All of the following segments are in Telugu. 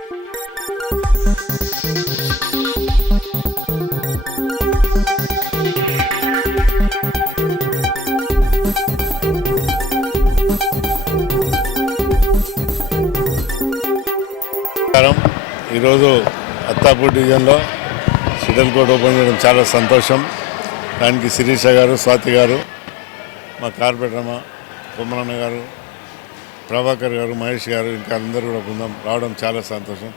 ఈరోజు అత్తాపూర్ డివిజన్లో షటిల్ కోర్ట్ ఓపెన్ చేయడం చాలా సంతోషం. దానికి శిరీష గారు స్వాతి గారు మా కార్పొరేటర్ అమ్మ కొమ్మరన్న గారు ప్రభాకర్ గారు మహేష్ గారు ఇంకా అందరూ కూడా బృందం రావడం చాలా సంతోషం.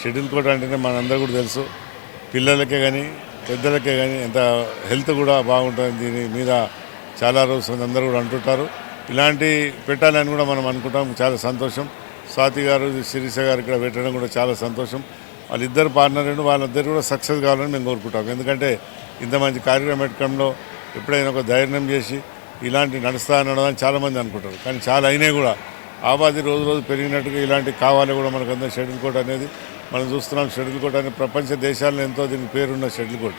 షెడ్యూల్ కోట అంటేనే మనందరూ కూడా తెలుసు. పిల్లలకే కానీ పెద్దలకే కానీ ఎంత హెల్త్ కూడా బాగుంటుంది. దీని మీద చాలా రోజులు అందరూ కూడా అంటుంటారు. ఇలాంటి పెట్టాలని కూడా మనం అనుకుంటాం. చాలా సంతోషం. స్వాతి గారు శిరీష గారు ఇక్కడ పెట్టడం కూడా చాలా సంతోషం. వాళ్ళిద్దరు పార్ట్నర్ ఉండి వాళ్ళిద్దరు కూడా సక్సెస్ కావాలని మేము కోరుకుంటాం. ఎందుకంటే ఇంత మంచి కార్యక్రమం పెట్టడంలో ఎప్పుడైనా ఒక ధైర్యం చేసి ఇలాంటి నడుస్తా నడదని చాలామంది అనుకుంటారు. కానీ చాలా అయినాయి కూడా. ఆబాది రోజు రోజు పెరిగినట్టుగా ఇలాంటి కావాలి కూడా మనకు అందరూ షటిల్ కోట్ అనేది మనం చూస్తున్నాం. షటిల్ కోట్ అనేది ప్రపంచ దేశాల్లో ఎంతో దీనికి పేరున్న షటిల్ కోట్.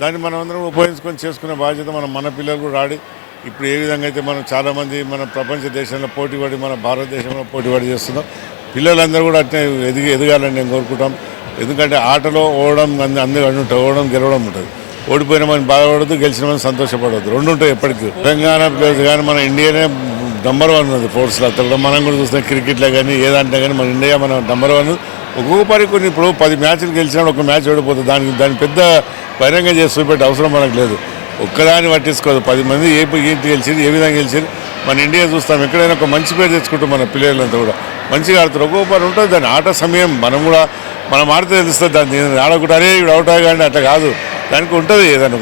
దాన్ని మనం అందరం ఉపయోగించుకొని చేసుకునే బాధ్యత మనం మన పిల్లలు కూడా ఆడి ఇప్పుడు ఏ విధంగా అయితే మనం చాలామంది మన ప్రపంచ దేశంలో పోటీపడి మన భారతదేశంలో పోటీపడి చేస్తున్నాం. పిల్లలందరూ కూడా అట్నే ఎదిగి ఎదగాలని నేను కోరుకుంటాం. ఎందుకంటే ఆటలో ఓడడం అంది అందరూ ఉంటుంది ఉంటాయి. ఓడడం గెలవడం ఉంటుంది. ఓడిపోయిన మనం బాధపడద్దు గెలిచిన మనం సంతోషపడద్దు. రెండు ఉంటాయి ఎప్పటికీ. తెలంగాణ ప్లేస్ కానీ మన ఇండియానే నంబర్ వన్ ఉంది స్పోర్ట్స్లో అతను మనం కూడా చూస్తాం క్రికెట్లో కానీ ఏదంటే కానీ మన ఇండియా మన నంబర్ వన్. ఒక్కొక్కరి కొన్ని ఇప్పుడు పది మ్యాచ్లు గెలిచినా ఒక మ్యాచ్ ఓడిపోతుంది. దానికి దాన్ని పెద్ద బహిరంగ చేసి చూపెట్టే అవసరం మనకు లేదు. ఒక్కదాన్ని పట్టించుకోదు. పది మంది ఏ ఏంటి గెలిచింది ఏ విధంగా గెలిచింది మన ఇండియా చూస్తాం. ఎక్కడైనా ఒక మంచి పేరు తెచ్చుకుంటాం మన పిల్లలంతా కూడా. మంచిగా ఆడుతారు ఒక్కొక్క పని ఉంటుంది దాని ఆట సమయం. మనం కూడా మనం ఆడితే తెలుస్తుంది దాన్ని. ఆడకుండా అరే ఇప్పుడు అవుట్ కానీ అట్లా కాదు. దానికి ఉంటుంది ఏదైనా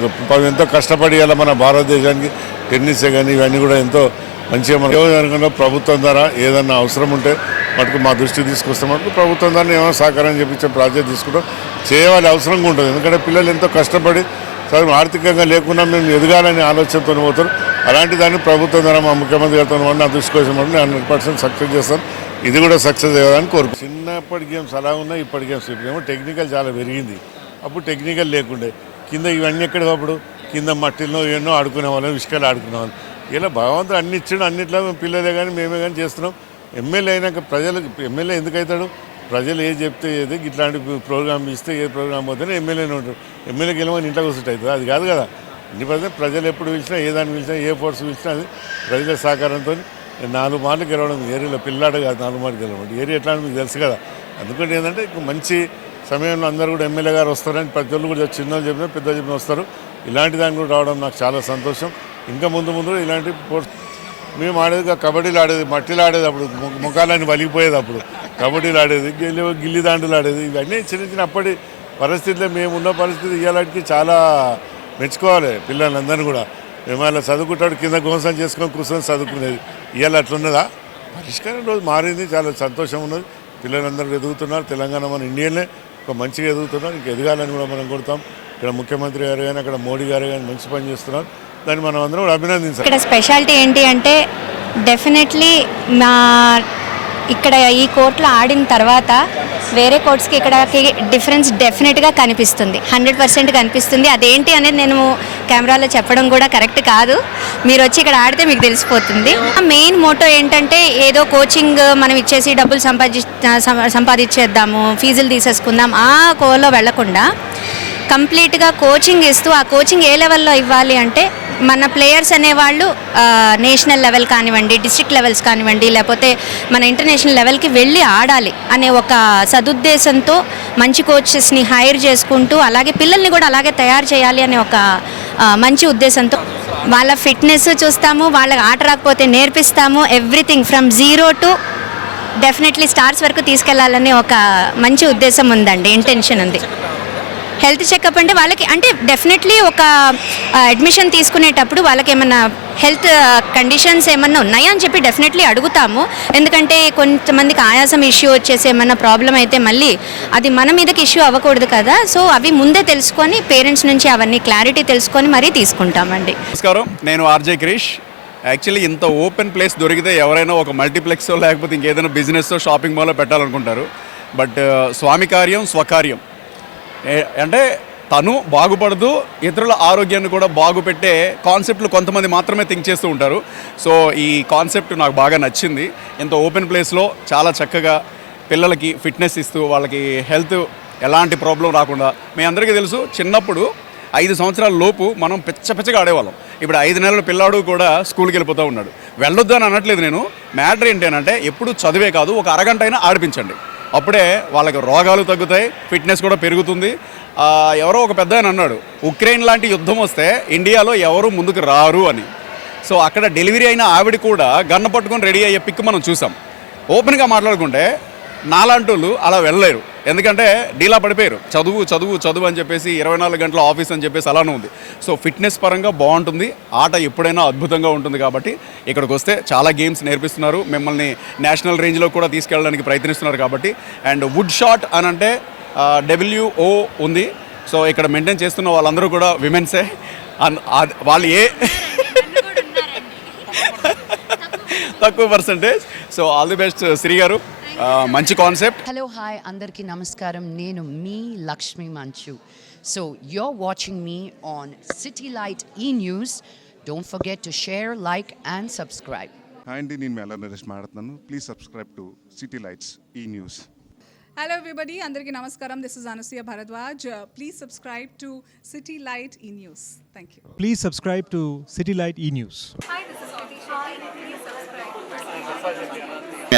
ఎంతో కష్టపడి ఇలా మన భారతదేశానికి టెన్నిస్ కానీ ఇవన్నీ కూడా ఎంతో మంచిగా మన నియోజకవర్గంలో ప్రభుత్వం ద్వారా ఏదన్నా అవసరం ఉంటే మటుకు మా దృష్టి తీసుకొస్తాం మటుకు ప్రభుత్వం ద్వారా ఏమైనా సహకారం చేపించే ప్రాజెక్ట్ తీసుకుంటాం. చేయవాలి అవసరంగా ఉంటుంది. ఎందుకంటే పిల్లలు ఎంతో కష్టపడి సరే ఆర్థికంగా లేకుండా మేము ఎదగాలనే ఆలోచనతో పోతారు. అలాంటి దాన్ని ప్రభుత్వం ద్వారా మా ముఖ్యమంత్రి గారితో నా దృష్టి కోసం నేను హండ్రెడ్ పర్సెంట్ సక్సెస్ చేస్తాను ఇది కూడా సక్సెస్ అయ్యేదని కోరుకు చిన్నప్పటి గేమ్స్ అలా ఉన్నాయి ఇప్పటి గేమ్స్ ఇప్పుడేమో టెక్నికల్ చాలా పెరిగింది. అప్పుడు టెక్నికల్ లేకుండే. కింద ఇవన్నీ ఎక్కడ అప్పుడు కింద మట్టిలో ఎన్నో ఆడుకునే వాళ్ళం ఇసుకలు ఆడుకునే వాళ్ళం. ఇలా భగవంతుడు అన్ని ఇచ్చాడు అన్నిట్లో మేము పిల్లలే కానీ మేమే కానీ చేస్తున్నాం. ఎమ్మెల్యే అయినాక ప్రజలకు ఎమ్మెల్యే ఎందుకు అవుతాడు? ప్రజలు ఏది చెప్తే ఏది ఇట్లాంటి ప్రోగ్రామ్ ఇస్తే ఏ ప్రోగ్రామ్ పోతేనే ఎమ్మెల్యేనే ఉంటాడు. ఎమ్మెల్యేకి వెళ్ళమని ఇంట్లో కూర్చుంటే అవుతుంది. అది కాదు కదా. ఇన్ని పడితే ప్రజలు ఎప్పుడు పిలిచినా ఏ దాన్ని పిలిచినా ఏ ఫోర్స్ పిలిచినా అది ప్రజల సహకారంతో నాలుగు మార్లు గెలవడం ఏరియాలో పిల్లాడు కాదు నాలుగు మార్లు గెలవడం. ఏరియా ఎట్లా అని మీకు తెలుసు కదా. అందుకని ఏంటంటే మంచి సమయంలో అందరూ కూడా ఎమ్మెల్యే గారు వస్తారని ప్రతి ఒళ్ళు కూడా చిన్నోళ్ళు చెప్పినా పెద్ద చెప్పినా వస్తారు. ఇలాంటి దాని కూడా రావడం నాకు చాలా సంతోషం. ఇంకా ముందు ముందు ఇలాంటి స్పోర్ట్స్ మేము ఆడేది కా- కబడ్డీలు ఆడేది మట్టిలో ఆడేది అప్పుడు ముఖాలన్నీ వలిగిపోయేది అప్పుడు. కబడ్డీలు ఆడేది గిల్లి గిల్లి దాండులు ఆడేది ఇవన్నీ చిన్న చిన్న అప్పటి పరిస్థితుల్లో మేము ఉన్న పరిస్థితి ఇవ్వడానికి చాలా మెచ్చుకోవాలి పిల్లలందరినీ కూడా. మేము అలా చదువుకుంటాడు కింద గోంసం చేసుకొని కూర్చొని చదువుకునేది. ఇవాళ అట్లున్నదా? పరిష్కారం రోజు మారింది చాలా సంతోషం ఉన్నది. పిల్లలందరూ ఎదుగుతున్నారు తెలంగాణ మన ఇండియన్లే. ఒక మంచిగా ఎదుగుతున్నారు ఇంకా ఎదగాలని కూడా మనం కొడతాం ఇక్కడ ముఖ్యమంత్రి గారు కానీ అక్కడ మోడీ గారు కానీ మంచి పని చేస్తున్నారు. దాన్ని మనం అందరం కూడా అభినందించాలి. ఇక్కడ స్పెషాలిటీ ఏంటి అంటే డెఫినెట్లీ మా ఇక్కడ ఈ కోర్టులో ఆడిన తర్వాత వేరే కోర్ట్స్కి ఇక్కడకి డిఫరెన్స్ డెఫినెట్గా కనిపిస్తుంది. హండ్రెడ్ పర్సెంట్ కనిపిస్తుంది. అదేంటి అనేది నేను కెమెరాలో చెప్పడం కూడా కరెక్ట్ కాదు. మీరు వచ్చి ఇక్కడ ఆడితే మీకు తెలిసిపోతుంది. మెయిన్ మోటో ఏంటంటే ఏదో కోచింగ్ మనం ఇచ్చేసి డబ్బులు సంపాది సంపాదించేద్దాము ఫీజులు తీసేసుకుందాం ఆ కోలో వెళ్ళకుండా కంప్లీట్గా కోచింగ్ ఇస్తూ ఆ కోచింగ్ ఏ లెవెల్లో ఇవ్వాలి అంటే మన ప్లేయర్స్ అనేవాళ్ళు నేషనల్ లెవెల్ కానివ్వండి డిస్ట్రిక్ట్ లెవెల్స్ కానివ్వండి లేకపోతే మన ఇంటర్నేషనల్ లెవెల్కి వెళ్ళి ఆడాలి అనే ఒక సదుద్దేశంతో మంచి కోచెస్ని హైర్ చేసుకుంటూ అలాగే పిల్లల్ని కూడా అలాగే తయారు చేయాలి అనే ఒక మంచి ఉద్దేశంతో వాళ్ళ ఫిట్నెస్ చూస్తాము వాళ్ళకి ఆట రాకపోతే నేర్పిస్తాము everything from zero to definitely stars వరకు తీసుకెళ్ళాలనే ఒక మంచి ఉద్దేశం ఉందండి ఇంటెన్షన్ ఉంది. హెల్త్ చెకప్ అంటే వాళ్ళకి అంటే డెఫినెట్లీ ఒక అడ్మిషన్ తీసుకునేటప్పుడు వాళ్ళకి ఏమన్నా హెల్త్ కండిషన్స్ ఏమన్నా ఉన్నాయా అని చెప్పి డెఫినెట్లీ అడుగుతాము. ఎందుకంటే కొంతమందికి ఆయాసం ఇష్యూ వచ్చేసి ఏమన్నా ప్రాబ్లం అయితే మళ్ళీ అది మన మీదకి ఇష్యూ అవ్వకూడదు కదా. సో అవి ముందే తెలుసుకొని పేరెంట్స్ నుంచి అవన్నీ క్లారిటీ తెలుసుకొని మరీ తీసుకుంటామండి. నమస్కారం. నేను ఆర్జే గిరీష్. యాక్చువల్లీ ఇంత ఓపెన్ ప్లేస్ దొరికితే ఎవరైనా ఒక మల్టీప్లెక్స్ లేకపోతే ఇంకేదైనా బిజినెస్ షాపింగ్ మాల్లో పెట్టాలనుకుంటారు. బట్ స్వామి కార్యం స్వకార్యం. అంటే తను బాగుపడుతూ ఇతరుల ఆరోగ్యాన్ని కూడా బాగుపెట్టే కాన్సెప్ట్లు కొంతమంది మాత్రమే థింక్ చేస్తూ ఉంటారు. సో ఈ కాన్సెప్ట్ నాకు బాగా నచ్చింది. ఇంత ఓపెన్ ప్లేస్లో చాలా చక్కగా పిల్లలకి ఫిట్నెస్ ఇస్తూ వాళ్ళకి హెల్త్ ఎలాంటి ప్రాబ్లం రాకుండా మీ అందరికీ తెలుసు చిన్నప్పుడు ఐదు సంవత్సరాల లోపు మనం పిచ్చ పిచ్చగా ఆడేవాళ్ళం. ఇప్పుడు ఐదు నెలల పిల్లాడు కూడా స్కూల్కి వెళ్ళిపోతూ ఉన్నాడు. వెళ్ళొద్దు అని అనట్లేదు నేను. మ్యాటర్ ఏంటంటే ఎప్పుడు చదివే కాదు ఒక అరగంట అయినా ఆడిపించండి. అప్పుడే వాళ్ళకి రోగాలు తగ్గుతాయి ఫిట్నెస్ కూడా పెరుగుతుంది. ఎవరో ఒక పెద్ద ఆయన అన్నాడు ఉక్రెయిన్ లాంటి యుద్ధం వస్తే ఇండియాలో ఎవరు ముందుకు రారు అని. సో అక్కడ డెలివరీ అయిన ఆవిడ కూడా గన్న పట్టుకొని రెడీ అయ్యే పిక్ మనం చూసాం. ఓపెన్గా మాట్లాడుకుంటే నాలాంటోళ్ళు అలా వెళ్ళలేరు. ఎందుకంటే డీలా పడిపోయారు. చదువు చదువు చదువు అని చెప్పేసి ఇరవై నాలుగు గంటల ఆఫీస్ అని చెప్పేసి అలానే ఉంది. సో ఫిట్నెస్ పరంగా బాగుంటుంది. ఆట ఎప్పుడైనా అద్భుతంగా ఉంటుంది కాబట్టి ఇక్కడికి వస్తే చాలా గేమ్స్ నేర్పిస్తున్నారు. మిమ్మల్ని నేషనల్ రేంజ్లో కూడా తీసుకెళ్ళడానికి ప్రయత్నిస్తున్నారు కాబట్టి. అండ్ వుడ్ షాట్ అని అంటే డబ్ల్యూఓ ఉంది. సో ఇక్కడ మెయింటైన్ చేస్తున్న వాళ్ళందరూ కూడా విమెన్సే. వాళ్ళు ఏ తక్కువ percentage. So all the best Shri garu. మంచి కాన్సెప్ట్ హలో హాయ్ అందరికీ నమస్కారం. నేను మీ Lakshmi Manchu. So you're watching me on City Light E News don't forget to share like and subscribe hi అండి నేను మెల్ల నరేష్ మాట్లాడుతున్నాను. Please subscribe to City Light E News hello everybody అందరికీ నమస్కారం. This is Anasuya Bharadwaj please subscribe to City Light E News thank you Please subscribe to City Light E News.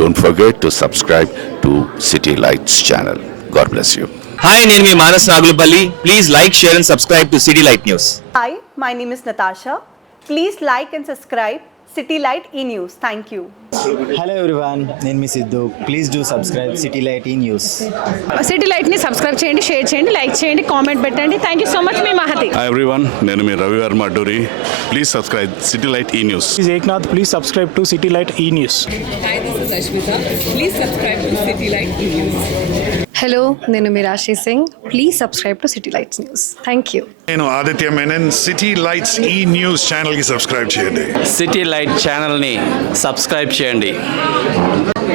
Don't forget to subscribe to City Lights channel God bless you hi నేను మీ Manas Nagulapalli. Please like share and subscribe to City Light News hi my name is Natasha please like and subscribe City Light E News thank you Hello everyone, నేను మీ Siddhu. Please do subscribe City Light E News City లైట్ని సబ్స్క్రైబ్ చేయండి షేర్ చేయండి లైక్ చేయండి కామెంట్ పెట్టండి. థ్యాంక్ యూ సో మచ్ మీ మహతి. హాయ్ ఎవ్రీవన్ నేను మీ Ravi Varma Adduri. Please subscribe City Light E News please Eknath please subscribe to City Light E News hi this is Ashwitha please subscribe to City Light E News hello నేను మీరాశి Singh. Please subscribe to City Lights News thank you నేను Aditya Menon. City Lights E News ఛానల్కి సబ్స్క్రైబ్ చేయండి. సిటీ లైట్ ఛానల్ని సబ్స్క్రైబ్ చేయండి